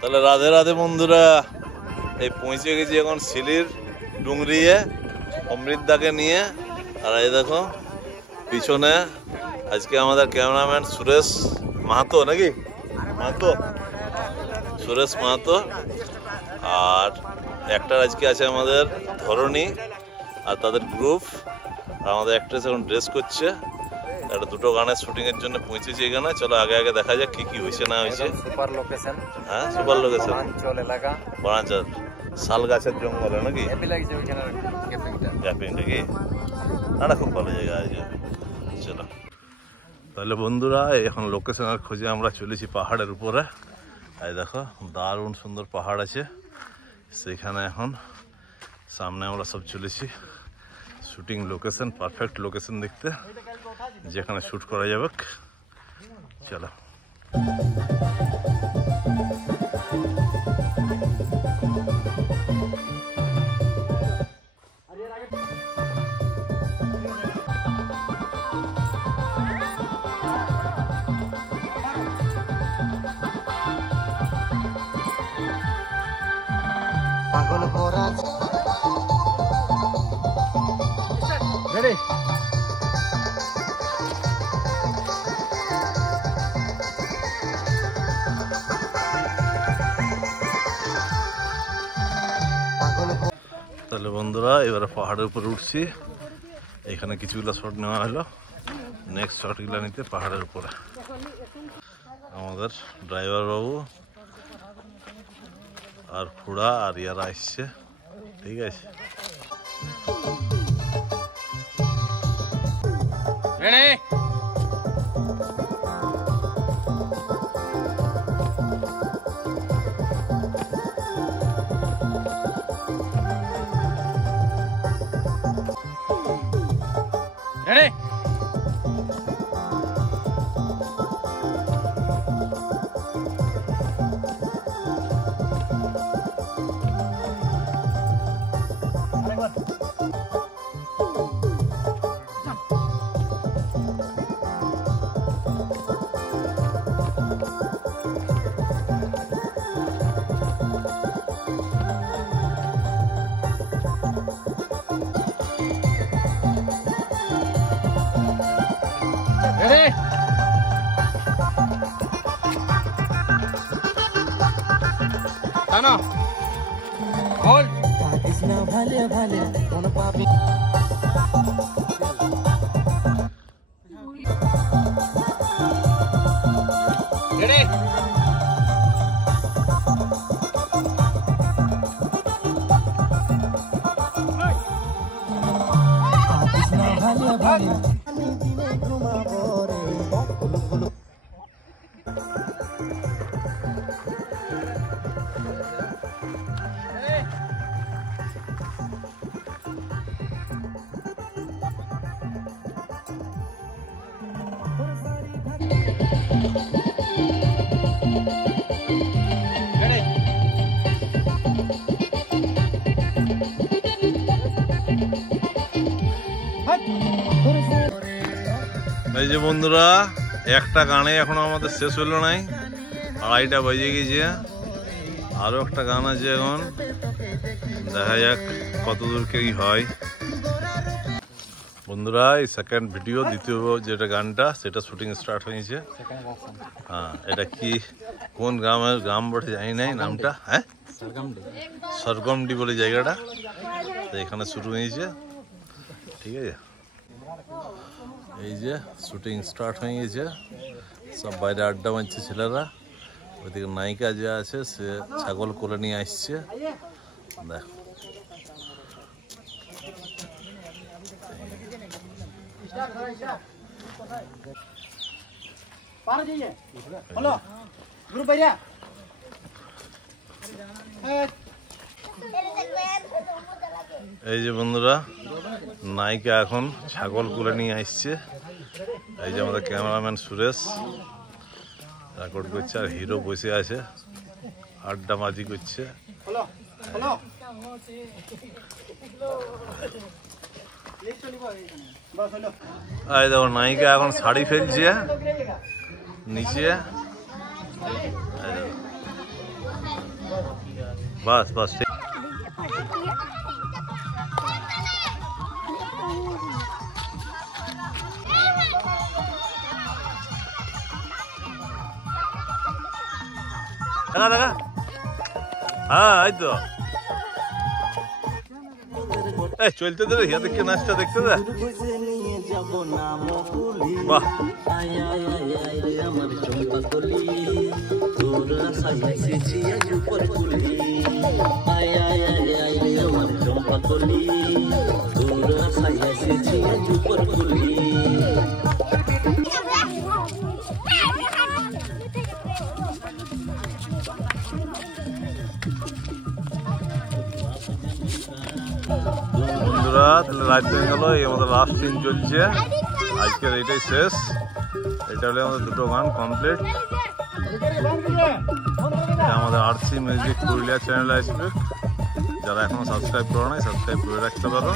তাহলে রাধে রাধে বন্ধুরা, এই পৌঁছে গেছি এখন সিলির ডুংরিয়ে অমৃতদাকে নিয়ে। আর এই দেখো পিছনে আজকে আমাদের ক্যামেরাম্যান সুরেশ মাহাতো, নাকি মাহাতো, সুরেশ মাহাতো। আর অ্যাক্টর আজকে আছে আমাদের ধরণী আর তাদের গ্রুপ। আর আমাদের অ্যাক্ট্রেস এখন ড্রেস করছে। একটা দুটো গানের শুটিং এর জন্য পৌঁছেছি এখানে। চলো আগে আগে দেখা যাক কি কি হয়েছে না হয়েছে। সুপার লোকেশন, হ্যাঁ সুপার লোকেশন, বনাঞ্চল এলাকা, বনাঞ্চল, শাল গাছের জঙ্গলে নাকি ক্যাম্পিং নাকি? না খুব ভালো জায়গা আছে। চলো তাহলে বন্ধুরা, এখন লোকেশনের খোঁজে আমরা চলেছি পাহাড়ের উপরে। এই দেখো দারুণ সুন্দর পাহাড় আছে সেখানে। এখন সামনে আমরা সব চলেছি শুটিং লোকেশন, পারফেক্ট লোকেশন দেখতে, যেখানে শ্যুট করা যাবে। চলো পাগল করা রেডি। তাহলে বন্ধুরা এবারে পাহাড়ের উপরে উঠছি। এখানে কিছুগুলো শট নেওয়া হলো, নেক্সট শটগুলো নিতে পাহাড়ের উপরে। আমাদের ড্রাইভার বাবু আর খুড়া আর ইয়ারা আসছে, ঠিক আছে। রেডি। ভালে ভালে কোন পাবি রেডি। ভালে ভালে দিনে ঘুমাবো রে। এই যে বন্ধুরা, একটা গানে এখন আমাদের শেষ হলো নাই, 2:30 বেজে গেছে। আরো একটা গান আছে, এখন দেখা যাক কত দূর কি হয়। বন্ধুরা এই সেকেন্ড ভিডিও, দ্বিতীয় যেটা গানটা সেটা শুটিং স্টার্ট হয়েছে। হ্যাঁ এটা কি কোন গ্রাম বটে জানি নাই নামটা। হ্যাঁ সরগমডি বলে জায়গাটা, তো এখানে শুরু হয়েছে, ঠিক আছে। এই যে শুটিং স্টার্ট হয়ে গেছে, সব বাইরে আড্ডা মারছে ছেলেরা। ওইদিকে নায়িকা যে আছে সে ছাগল কোলে নিয়ে আসছে, দেখ। এই যে বন্ধুরা, নায়িকা এখন ছাগল কোলে নিয়ে আসছে। এই যে আমাদের ক্যামেরাম্যান সুরেশ রেকর্ড করছে, আর হিরো বসে আছে আড্ডা মাজি করছে। এই দেখো নায়িকা এখন শাড়ি ফেলছে নিচে। বাস বাস ঠিক। দেখা দেখা, হ্যাঁ এই তো চলতে দে, ইয়া দেখে নাচটা দেখতে দে। বাহ বন্ধুরা, তাহলে রাত হয়ে গেল, এই আমাদের লাস্ট দিন চলছে আজকের, এটাই শেষ। এটা হলে আমাদের দুটো গান কমপ্লিট। এটা আমাদের আরসি মিউজিক পুরুলিয়া চ্যানেলে আসবে, যারা এখনো সাবস্ক্রাইব করো নাই সাবস্ক্রাইব করে রাখতে পারো।